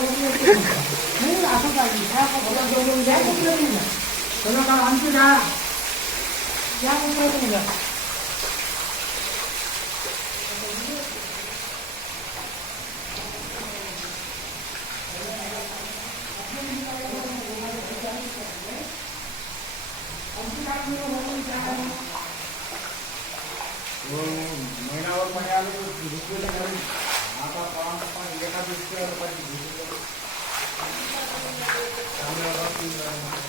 Ya, ya, ya, म a ि न ा व र महिना आता पाच एका द ि a श ी Amen.